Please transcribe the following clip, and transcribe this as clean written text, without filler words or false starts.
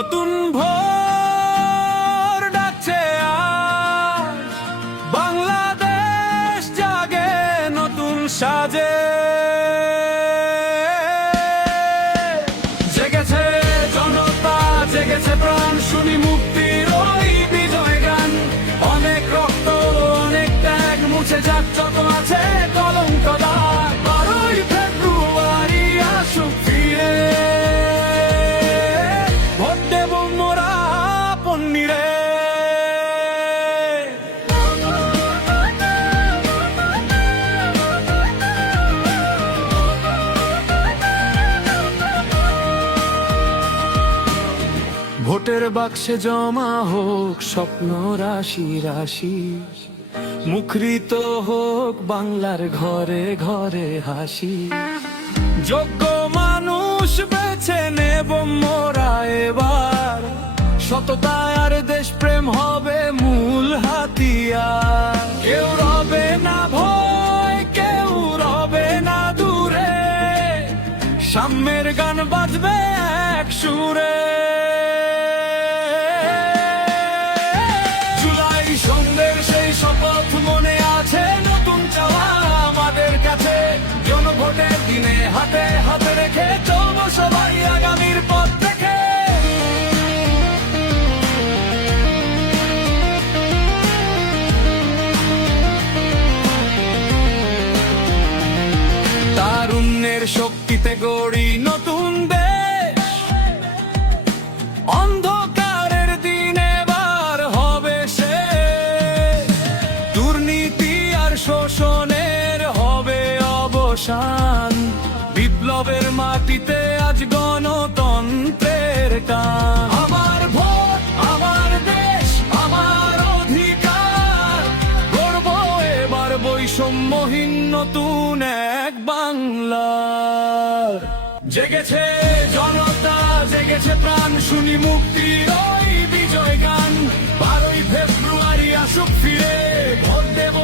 নতুন ভোর ডাকছে আজ, বাংলাদেশ জাগে নতুন সাজে। জেগেছে জনতা, জেগেছে প্রাণ, শুনি মুক্তির ওই বিজয় গান। অনেক রক্ত, অনেক ত্যাগ, মুছে যাক যত আছে কলঙ্ক দাগ। 12ই ফেব্রুয়ারি আসুক ফিরে, ভোট দেব মোরা পন্নিরে। ভোটের বাক্সে জমা হোক স্বপ্ন রাশি রাশি, মুখরিত হোক বাংলার ঘরে ঘরে হাসি। যোগ্য মানুষ বেছে নেব মোরা এবার, সততা আর দেশপ্রেম হবে মূল হাতিয়ার। কেউ রবে না ভয়, কেউ রবে না দূরে, সাম্যের গান বাজবে এক সুরে। জুলাই সন্ধ্যের সেই শপথ মনে আছে, নতুন চাওয়া আমাদের কাছে। জনভোটের দিনে হাতে হাতে রেখে চলবো সবাই আগামীর পথ দেখে। তারুণ্যের শক্তিতে গড়ি নতুন দেশ, অন্ধকারের দিনে এবার হবে শেষ। দুর্নীতি আর শোষণের হবে অবসান, বিপ্লবের মাটিতে আজ গণতন্ত্রের টান। আমার ভোট, আমার দেশ, আমার অধিকার, গর্ব এবার বৈষম্যহীন নতুন এক বাংলার। জেগেছে জনতা, জেগেছে প্রাণ, শুনি মুক্তির ওই বিজয় গান। 12ই ফেব্রুয়ারি আসুক ফিরে, ভোট দেব